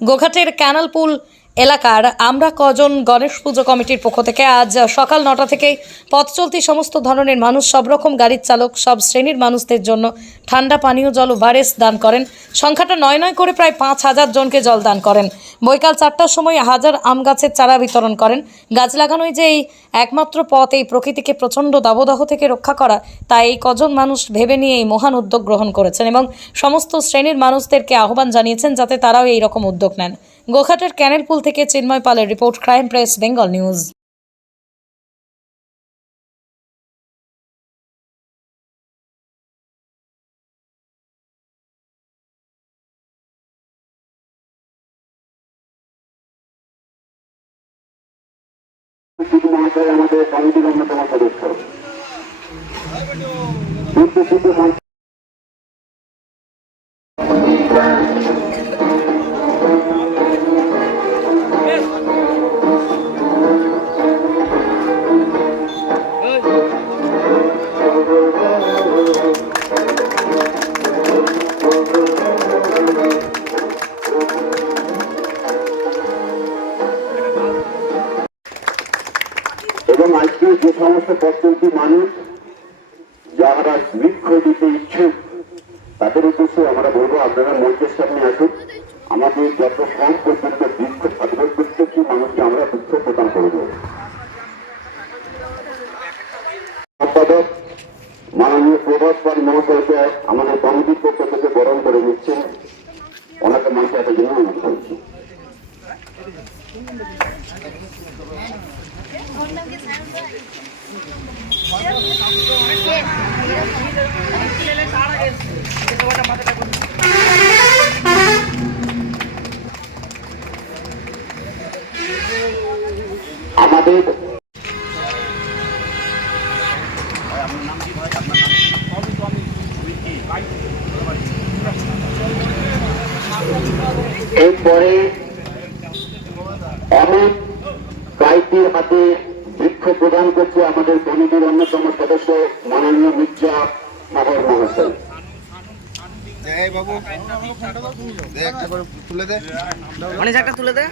গোঘাটের ক্যানালপুল এলাকার আমরা কজন গণেশ পুজো কমিটির পক্ষ থেকে আজ সকাল 9টা থেকে পথ চলতি সমস্ত ধরনের মানুষ, সব রকম গাড়ির চালক, সব শ্রেণীর মানুষদের জন্য ঠান্ডা পানীয় জল ও ওআরএস দান করেন। সংখ্যাটা নয় করে প্রায় 5,000 জনকে জল দান করেন। বৈকাল 4টার সময় হাজার আম গাছের চারা বিতরণ করেন। গাছ লাগানোই যে এই একমাত্র পথ এই প্রকৃতিকে প্রচণ্ড দাবদাহ থেকে রক্ষা করা, তাই এই কজন মানুষ ভেবে নিয়ে এই মহান উদ্যোগ গ্রহণ করেছেন এবং সমস্ত শ্রেণীর মানুষদেরকে আহ্বান জানিয়েছেন যাতে তারাও এই রকম উদ্যোগ নেন। গোঘাটের ক্যানেলপুল থেকে চিন্ময় পালের report, crime press, Bengal news. আমাদের কমিটির অন্যতম সদস্য এবং আজকে যে সমস্ত পদ্ধতি মানুষ যারা বৃক্ষ দিতে ইচ্ছুক তাদের উদ্দেশ্যে আমরা বলবো, আপনারা মঞ্চের সামনে আসুন। আমাদের যত কম পর্যন্ত বৃক্ষ থাকবে প্রত্যেকটি মানুষকে আমরা বৃক্ষ প্রদান করব। সম্পাদক মাননীয় প্রভাত পাল মহাশয়কে আমাদের কমিটির পক্ষ থেকে বরণ করে নিচ্ছেন। ওনাকে মঞ্চে আসার জন্য অনুরোধ করছি। আমাদের এরপরে অনেক গাইতির হাতে বৃক্ষ প্রদান করছে আমাদের কমিটির অন্যতম সদস্য মাননীয় মির্জা নগর মহাশয়। তুলে দে।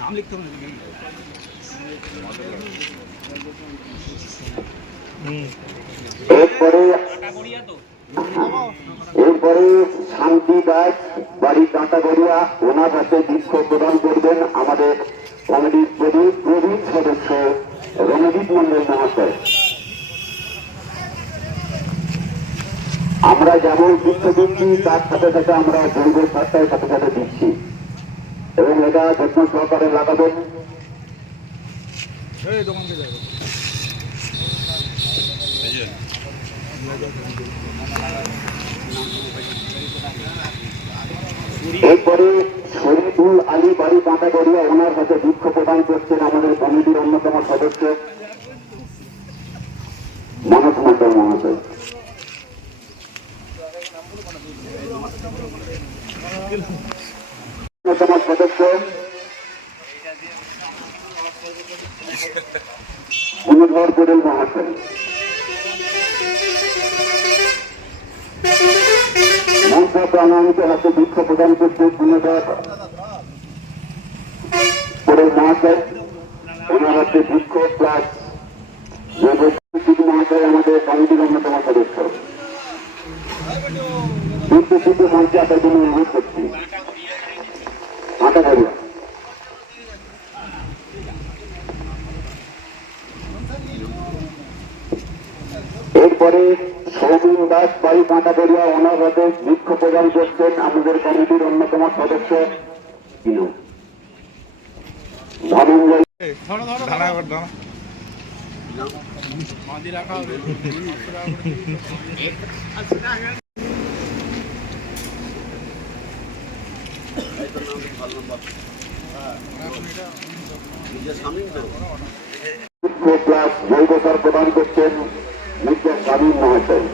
নাম লিখতে হবে। এরপরে শান্তি দাস, বাড়ি কাঁটাগড়িয়া, ওনার হাতে বৃক্ষ প্রদান করবেন আমাদের কমিটির প্রবীণ সদস্য রণজিৎ মন্ডল মহাশয়। আমরা যেমন বৃক্ষ দিচ্ছি তার সাথে সাথে আমরা জৈব সারটার সাথে সাথে দিচ্ছি এবং এটা যত্ন সহকারে লাগাবেন। এরপরে শরীফুল আলী, বাড়ি কাঁটাগড়িয়া, ওনার হাতে বৃক্ষ প্রদান করছেন আমাদের কমিটির অন্যতম সদস্য মানস মন্ডল মহাশয়। অন্যতম সদস্য অনুধর কোডেল মহাশয়। মমতা প্রাণায়ামকে হাতে বৃক্ষ প্রদান করছে অনুধর কোডেল মহাশয়। ওনার হাতে বৃক্ষ প্লাস মহাশয় আমাদের কমিটির অন্যতম সদস্য। বিদ্যুৎ মঞ্চে আসার জন্য অনুরোধ করছি। কাঁটাগড়িয়া এরপরে সৌমিন দাস, বাড়ি কাঁটাগড়িয়া, ওনার হাতে বৃক্ষ প্রদান করছেন আমাদের কমিটির অন্যতম সদস্য ধনঞ্জয়। প্লাস জৈব সার প্রদান করছেন মির্জা শামীম মহাশয়।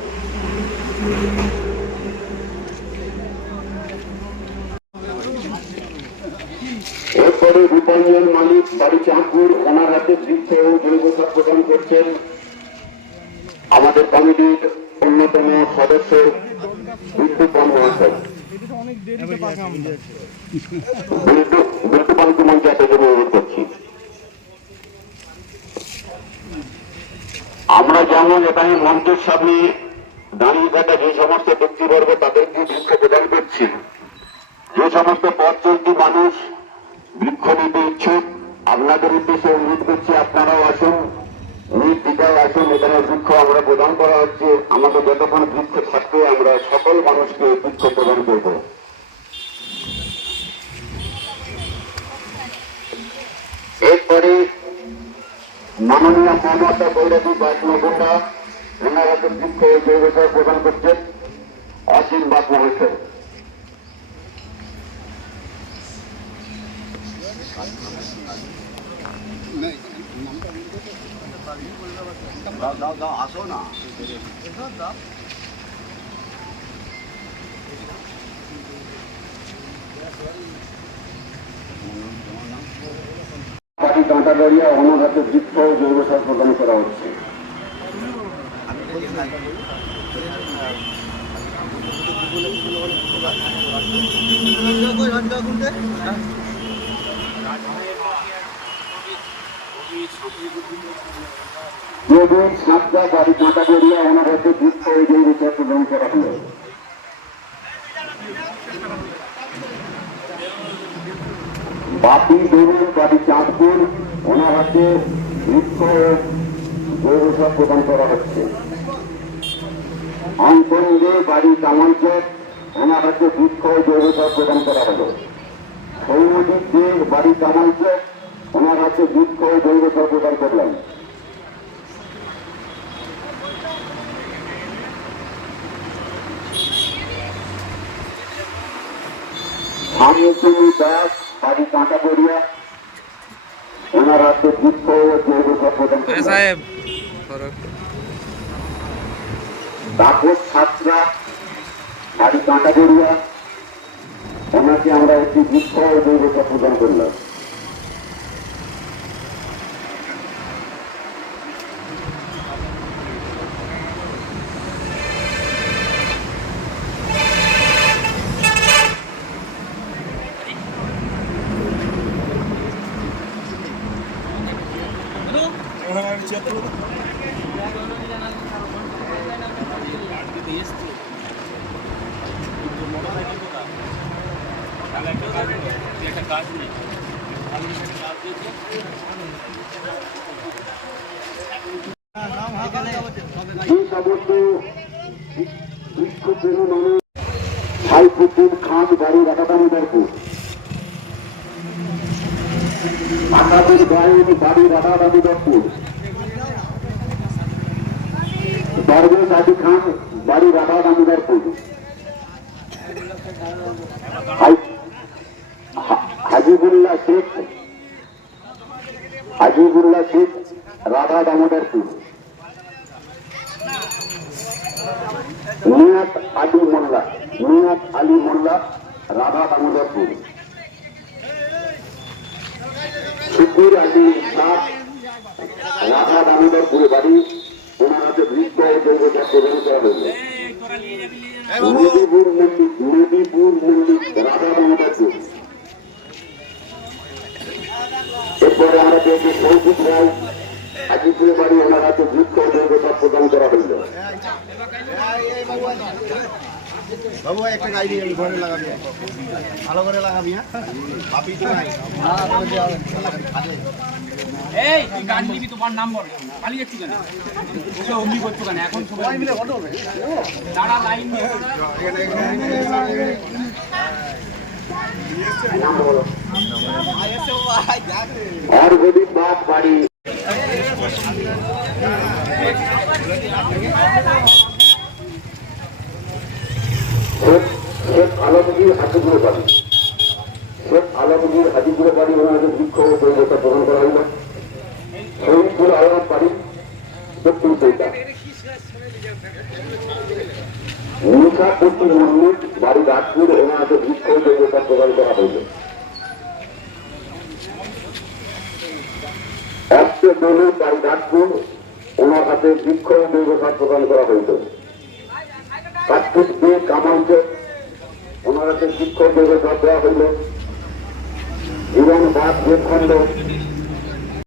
এরপরে বিপঞ্জন মালিক বাড়ি চাঁদপুর ওনার হাতে বৃক্ষ ও জৈব সার প্রদান করছেন আমাদের কমিটির অন্যতম সদস্য বিদ্যুৎপাল মহাশয়। বিদ্যুৎপালকে মঞ্চে আসার জন্য অনুরোধ করছি। আমরা যেমন এখানে মঞ্চের সামনে দাঁড়িয়ে থাকা যে সমস্ত ব্যক্তিবর্গ তাদেরকে বৃক্ষ প্রদান করছি, যে সমস্ত পথ চলতি মানুষ বৃক্ষ নিতে ইচ্ছুক আপনাদের উদ্দেশ্যে অনুরোধ করছি, আপনারাও আসুন, নির্দ্বিধায় আসুন। এখানে বৃক্ষ আমরা প্রদান করা হচ্ছে। আমাদের যতক্ষণ বৃক্ষ থাকবে আমরা সকল মানুষকে বৃক্ষ প্রদান করব। এরপরে মাননীয় মমতা বৈরাগী বাসনগোটা ওনার হাতে বৃক্ষ ও জৈব সার প্রদান করছেন অসীম বাপ মহাশয়। আসো না বাড়ি কাঁটাগড়িয়া ওনার হাতে বৃক্ষ ও জৈব সার প্রদান করা হচ্ছে। প্রবীণ সাতটা বাড়ি কাঁটাগড়িয়া ওনার হাতে বৃক্ষ ও জৈব সার প্রদান করা হলো। বাপি দেবী বাড়ি চাঁদপুর ওনার হাতে বৃক্ষ জৈব সার প্রদান করা হচ্ছে। অঙ্কন দে বাড়ি কামাঞ্চক ওনার হাতে বৃক্ষ জৈব সার প্রদান করা হলো। সৌমদীপ দে বাড়ি কামাঞ্চক ওনার হাতে বৃক্ষ জৈব সার প্রদান করলাম। দাস বাড়ি কাঁটাগড়িয়া ওনার হাতে বৃক্ষ ও জৈব সার প্রদান করলাম। তাপস ছাত্রা বাড়ি কাঁটাগড়িয়া ওনাকে আমরা একটি বৃক্ষ ও জৈব সার প্রদান করলাম। যে সমস্ত বৃক্ষপ্রেমী মানুষ সাইফুদ্দিন খান বাড়ি রাধাদামোদরপুর, আকাশের গায়েন বাড়ি রাধাদামোদরপুর, দরবেশ আলী খান বাড়ি রাধাদামোদরপুর, হাজিবুল্লাহ শেখ রাধা দামোদরপুর, নিয়াত আলী মোল্লা রাধা দামোদরপুর, সুকুর আলী শাহ রাধা দামোদরপুরে বাড়ি ওনার হাতে বৃক্ষ ও জৈব সার প্রদান করা হয়েছে। নদীপুর মল্লিক রাধা দামোদরপুর। এরপরে আমরা পেয়েছি সৌকুট রায় হাজিপুরে বাড়ি ওনার হাতে বৃক্ষ ও জৈব সার প্রদান করা হইল। বাবু একটা গাড়ি ঘরে লাগাবি, ভালো করে লাগাবি। এই তুই গান নিবি, তোমার নাম বল, পালিয়ে যাচ্ছি কেন, ওকে অমনি করছো কেন? এখন সবাই মিলে দাঁড়া লাইন দিয়ে और गोदी बात बाड़ी शेख आलमगीर हाजीपुर बाड़ी, ওনাদের বৃক্ষ ও জৈব সার প্রদান করা হইল। শহীদপুর আলম বাড়ি দক্ষিণ চৈতা, নিশাপতি মল্লিক বাড়ি রাজপুর ওনাদের বৃক্ষ ও জৈব সার প্রদান করা হইল। অস্ত্র দলে তাই ডাকপুর ওনার হাতে বৃক্ষ দৈবসার প্রদান করা হইল। কার্তিক দে কামালকে ওনার হাতে বৃক্ষ দৈবসার দেওয়া হইল। জীবন বাদ ভূখণ্ড